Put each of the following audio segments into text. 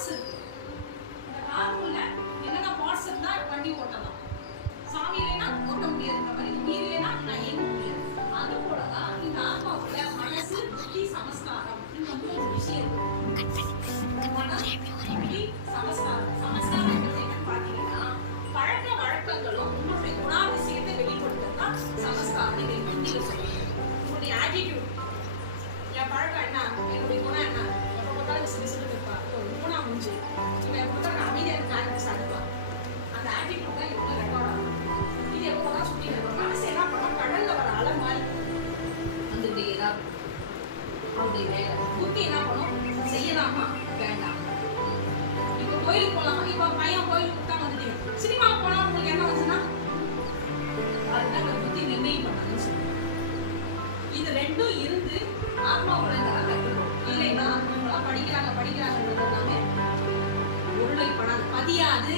Parts இருக்கு. இந்த கார்ல என்னென்ன பார்ட்ஸ் இருந்தா வண்டி ஓட்டலாம். சாமி இல்லைன்னா ஓட்ட முடியாதுன்ற மாதிரி, உயிர் இல்லைன்னா நான் இயங்க முடியாது. அது போலதான் இந்த ஆத்மாவுல மனசு, புத்தி, சமஸ்காரம் இந்த 3 விஷயம் இருக்கு. சமஸ்காரம் சமஸ்காரம் என்னன்னு பாத்தீங்கன்னா பழக்க வழக்கங்களும் உங்களுடைய குணாதிசயத்தை வெளிப்படுத்துறதுதான் சமஸ்காரம். நீங்க ஹிந்தியில சொல்லுங்க. உங்களுடைய ஆட்டிடியூட், என் பழக்கம் என்ன, என்னுடைய குணம் என்ன, எப்ப பார்த்தாலும் விசுவிசுன்னு இருப்பா, குணா முடிஞ்சு இவன் எப்ப பார்த்தாலும் அமைதியா இருக்கான்னு சாதிப்பா. அந்த ஆட்டிடியூட் தான் இவங்க ரெக்கார்ட் ஆகும். இது எப்போதான் சுத்தி இருக்கும். மனசு என்ன பண்ணா கடல்ல வர அலை மாதிரி வந்துட்டே ஏதாவது அவருடைய வேலை. புத்தி என்ன பண்ணும், செய்யலாமா வேண்டாம். இப்ப கோயிலுக்கு போலாம், இப்ப பையன் கோயிலுக்கு தான் வந்துட்டீங்க. சினிமாவுக்கு போனா உங்களுக்கு என்ன வந்துச்சுன்னா அதுதான் அந்த புத்தி நிர்ணயம் பண்ணாதுன்னு சொல்லுவாங்க. இது ரெண்டும் இருந்து ஆத்மாவோட கற்றுக்கணும். இல்லைன்னா நம்மளாம் படிக்கிறாங்கன்றது எல்லாமே உருளை படாது, பதியாது.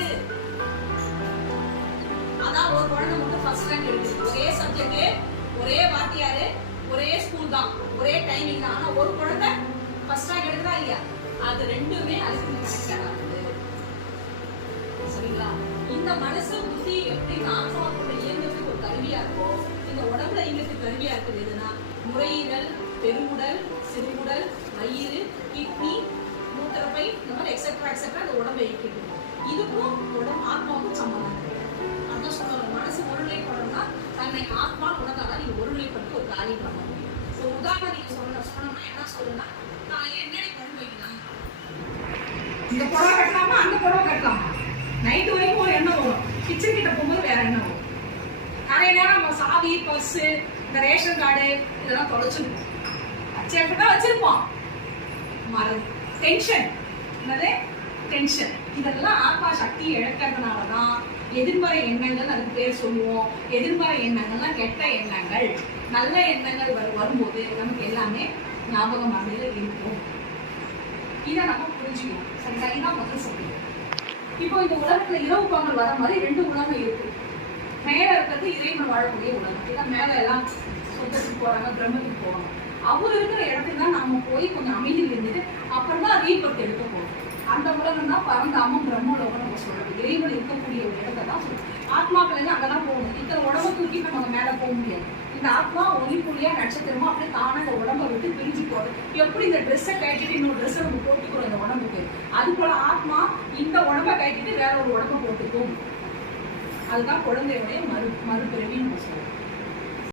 அதான் ஒரு குழந்தை மட்டும் ஃபர்ஸ்ட் ரேங்க் எடுக்குது. ஒரே சப்ஜெக்ட், ஒரே வாத்தியாரு, ஒரே ஸ்கூல் தான், ஒரே டைமிங் தான். ஆனா ஒரு குழந்தை ஃபர்ஸ்ட் ரேங்க் எடுக்குதா இல்லையா? அது ரெண்டுமே அதுக்கு கனெக்ட் ஆகுது. சரிங்களா? இந்த மனசு புத்தி எப்படி ஆத்மாவோட இயங்குறதுக்கு ஒரு கருவியா இருக்கோ, இந்த உடம்புல இயங்குறதுக்கு கருவியா இருக்குது. எதுனா நுரையீரல், பெருங்குடல், சிறுகுடல், வயிறு, கிட்னி, மூத்திரப்பை, இந்த மாதிரி எக்ஸெட்ரா எக்ஸெட்ரா அந்த உடம்பை இயக்கிட்டு. இதுக்கும் உடம்பு ஆத்மாவுக்கும் சம்பந்தம் கிடையாது. அதான் சொல்லுவாங்க, மனசு ஒருநிலைப்படணும்னா தன்னை ஆத்மா உணர்ந்தாதான் நீங்க ஒருநிலைப்பட்டு ஒரு காரியம் பண்ண முடியும். ஒரு உதாரணம் நீங்க சொல்லணும்னா என்ன சொல்லுன்னா, நான் என்னடி கொண்டு வைக்கலாம், இந்த புடவை கட்டலாமா அந்த புடவை கட்டலாமா, நைட்டு வரைக்கும் ஒரு எண்ணம் வரும். கிச்சன் கிட்ட போகும்போது வேற எண்ணம் வரும். நிறைய நேரம் நம்ம சாவி, பர்ஸ், இந்த ரேஷன் கார்டு இதெல்லாம் தொலைச்சிருப்போம். தான் வச்சிருப்போம். மறந்து டென்ஷன், என்னது டென்ஷன். இதெல்லாம் ஆத்மா சக்தி இழக்கிறதுனாலதான் எதிர்மறை எண்ணங்கள், அதுக்கு பேர் சொல்லுவோம். எதிர்மறை எண்ணங்கள்லாம் கெட்ட எண்ணங்கள். நல்ல எண்ணங்கள் வரும்போது நமக்கு எல்லாமே ஞாபகம் மறதில இருக்கும். இதை நம்ம புரிஞ்சுக்கணும். சரிங்களா? இதான் முதல் சொல்லுவோம். இப்போ இந்த உலகத்துல இரவு பகல் வர மாதிரி 2 உலகம் இருக்கு. மேல இருக்கிறது இறைவன் வாழக்கூடிய உலகம். இதான் மேல எல்லாம் சொர்க்கத்துக்கு போறாங்க, பிரம்மத்துக்கு போவாங்க. அவரு இருக்கிற இடத்துக்கு தான் நாம போய் கொஞ்சம் அமைதியில் இருந்துட்டு அப்புறம் தான் ரீபர்த் எடுக்க போறோம். அந்த உலகம் தான் பரந்தாமம், பிரம்மலோகம் நம்ம சொல்றோம். இறைவன் இருக்கக்கூடிய ஒரு இடத்தை தான் சொல்றோம். ஆத்மாக்கள் எல்லாம் அங்கதான் போகணும். இத்தனை உடம்பை தூக்கி நம்ம மேல போக முடியாது. இந்த ஆத்மா ஒளிப்புள்ளியா நட்சத்திரமா அப்படியே தானே இந்த உடம்பை விட்டு பிரிஞ்சு போகுது. எப்படி இந்த ட்ரெஸ்ஸை கட்டிட்டு இன்னொரு ட்ரெஸ்ஸை நம்ம போட்டுக்கிறோம் இந்த உடம்புக்கு, அது போல ஆத்மா இந்த உடம்பை கட்டிட்டு வேற ஒரு உடம்பை போட்டுக்கும். அதுதான் குழந்தையுடைய மறுபிறவின்னு நம்ம சொல்றோம்.